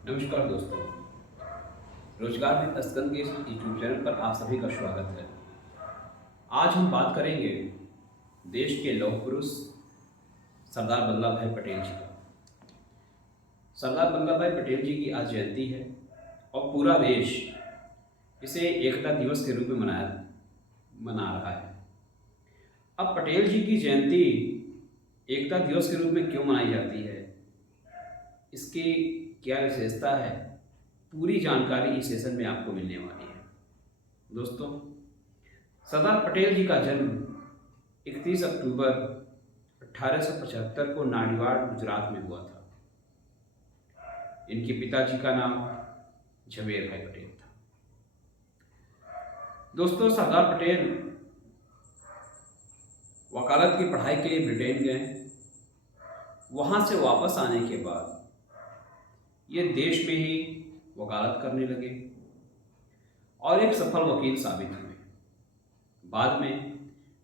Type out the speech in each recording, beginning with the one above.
नमस्कार दोस्तों। रोजगार विद अस्कन के इस यूट्यूब चैनल पर आप सभी का स्वागत है। आज हम बात करेंगे देश के लौह पुरुष सरदार वल्लभ भाई पटेल जी का। सरदार वल्लभ भाई पटेल जी की आज जयंती है और पूरा देश इसे एकता दिवस के रूप में मना रहा है। अब पटेल जी की जयंती एकता दिवस के रूप में क्यों मनाई जाती है, इसकी क्या विशेषता है, पूरी जानकारी इस सेशन में आपको मिलने वाली है। दोस्तों, सरदार पटेल जी का जन्म 31 अक्टूबर 1875 को नाडियाड गुजरात में हुआ था। इनके पिताजी का नाम झवेर भाई पटेल था। दोस्तों, सरदार पटेल वकालत की पढ़ाई के लिए ब्रिटेन गए। वहाँ से वापस आने के बाद ये देश में ही वकालत करने लगे और एक सफल वकील साबित हुए। बाद में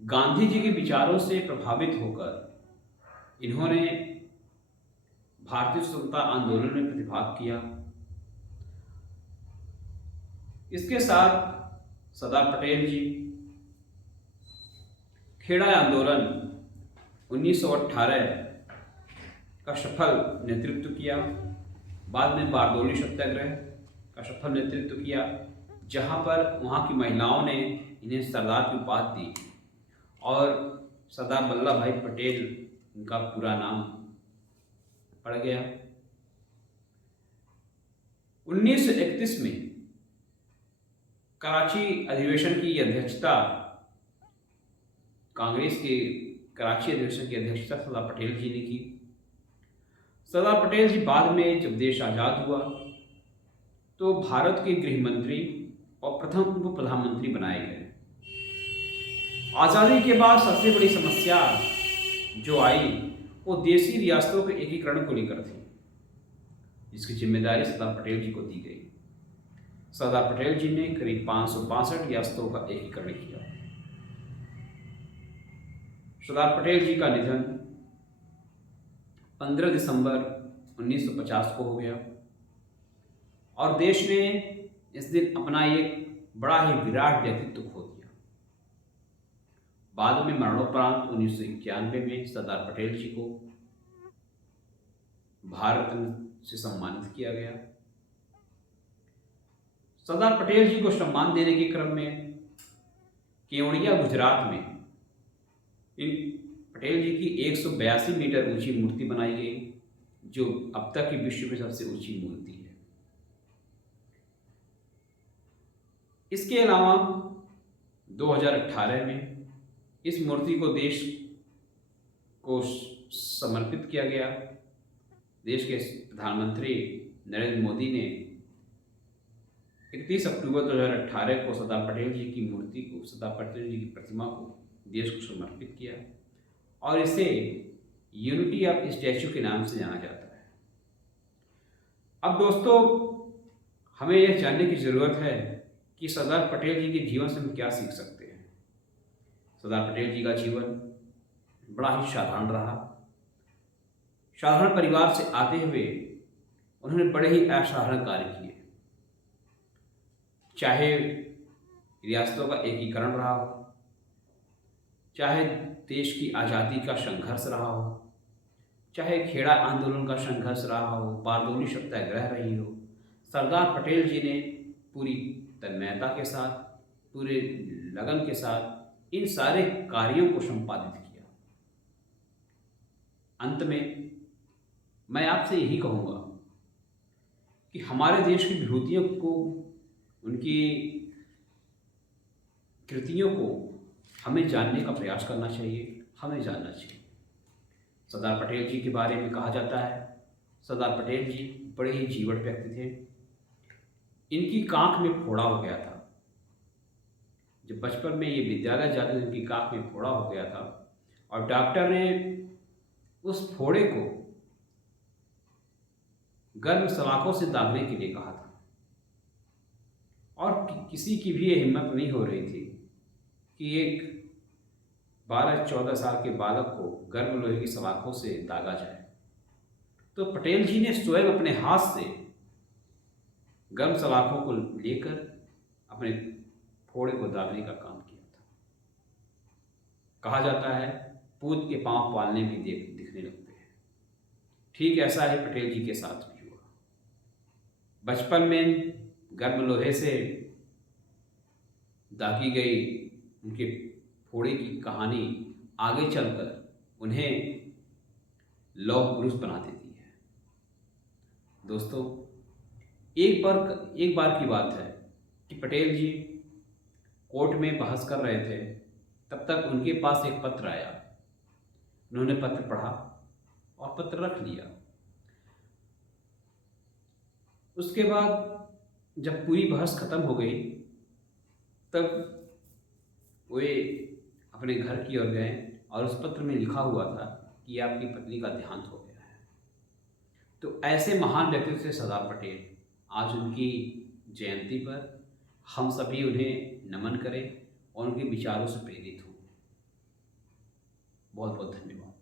गांधी जी के विचारों से प्रभावित होकर इन्होंने भारतीय स्वतंत्रता आंदोलन में प्रतिभाग किया। इसके साथ सरदार पटेल जी खेड़ा आंदोलन 1918 का सफल नेतृत्व किया। बाद में बारदौली सत्याग्रह का सफल नेतृत्व किया, जहां पर वहां की महिलाओं ने इन्हें सरदार की उपाधि दी और सरदार वल्लभ भाई पटेल इनका पूरा नाम पड़ गया। 1931 में कराची अधिवेशन की अध्यक्षता कांग्रेस के कराची अधिवेशन की अध्यक्षता सरदार पटेल जी ने की। सरदार पटेल जी बाद में जब देश आज़ाद हुआ तो भारत के गृह मंत्री और प्रथम उप प्रधानमंत्री बनाए गए। आज़ादी के बाद सबसे बड़ी समस्या जो आई वो देशी रियासतों के एकीकरण को लेकर थी, जिसकी जिम्मेदारी सरदार पटेल जी को दी गई। सरदार पटेल जी ने करीब 562 रियासतों का एकीकरण किया। सरदार पटेल जी का निधन 15 दिसंबर 1950 को हो गया और देश ने इस दिन अपना एक बड़ा ही विराट व्यक्तित्व खो दिया। बाद में मरणोपरांत 1991 में सरदार पटेल जी को भारत रत्न से सम्मानित किया गया। सरदार पटेल जी को सम्मान देने के क्रम में केवड़िया गुजरात में इन पटेल जी की 182 मीटर ऊंची मूर्ति बनाई गई, जो अब तक की विश्व में सबसे ऊंची मूर्ति है। इसके अलावा 2018 में इस मूर्ति को देश को समर्पित किया गया। देश के प्रधानमंत्री नरेंद्र मोदी ने 31 अक्टूबर 2018 को सरदार पटेल जी की मूर्ति को, सरदार पटेल जी की प्रतिमा को देश को समर्पित किया और इसे यूनिटी ऑफ स्टैच्यू के नाम से जाना जाता है। अब दोस्तों, हमें यह जानने की ज़रूरत है कि सरदार पटेल जी के जीवन से हम क्या सीख सकते हैं। सरदार पटेल जी का जीवन बड़ा ही साधारण रहा। साधारण परिवार से आते हुए उन्होंने बड़े ही असाधारण कार्य किए, चाहे रियासतों का एकीकरण रहा हो, चाहे देश की आज़ादी का संघर्ष रहा हो, चाहे खेड़ा आंदोलन का संघर्ष रहा हो, बारदौली सत्याग्रह रही हो। सरदार पटेल जी ने पूरी तन्मयता के साथ, पूरे लगन के साथ इन सारे कार्यों को संपादित किया। अंत में मैं आपसे यही कहूँगा कि हमारे देश की विभूतियों को, उनकी कृतियों को हमें जानने का प्रयास करना चाहिए, हमें जानना चाहिए। सरदार पटेल जी के बारे में कहा जाता है, सरदार पटेल जी बड़े ही जीवट व्यक्ति थे। इनकी कांख में फोड़ा हो गया था। जब बचपन में ये विद्यालय जाते थे, इनकी कांख में फोड़ा हो गया था और डॉक्टर ने उस फोड़े को गर्म सलाखों से दागने के लिए कहा था और किसी की भी ये हिम्मत नहीं हो रही थी कि एक 12-14 साल के बालक को गर्म लोहे की सलाखों से दागा जाए। तो पटेल जी ने स्वयं अपने हाथ से गर्म सलाखों को लेकर अपने फोड़े को दागने का काम किया था। कहा जाता है पूत के पांव पालने भी दिखने लगते हैं। ठीक ऐसा ही पटेल जी के साथ भी हुआ। बचपन में गर्म लोहे से दागी गई उनके फोड़े की कहानी आगे चलकर उन्हें लौह पुरुष बना देती है। दोस्तों, एक बार की बात है कि पटेल जी कोर्ट में बहस कर रहे थे, तब तक उनके पास एक पत्र आया। उन्होंने पत्र पढ़ा और पत्र रख लिया। उसके बाद जब पूरी बहस खत्म हो गई, तब वे अपने घर की ओर गए और उस पत्र में लिखा हुआ था कि आपकी पत्नी का देहांत हो गया है। तो ऐसे महान व्यक्तित्व से सरदार पटेल, आज उनकी जयंती पर हम सभी उन्हें नमन करें और उनके विचारों से प्रेरित हों। बहुत बहुत धन्यवाद।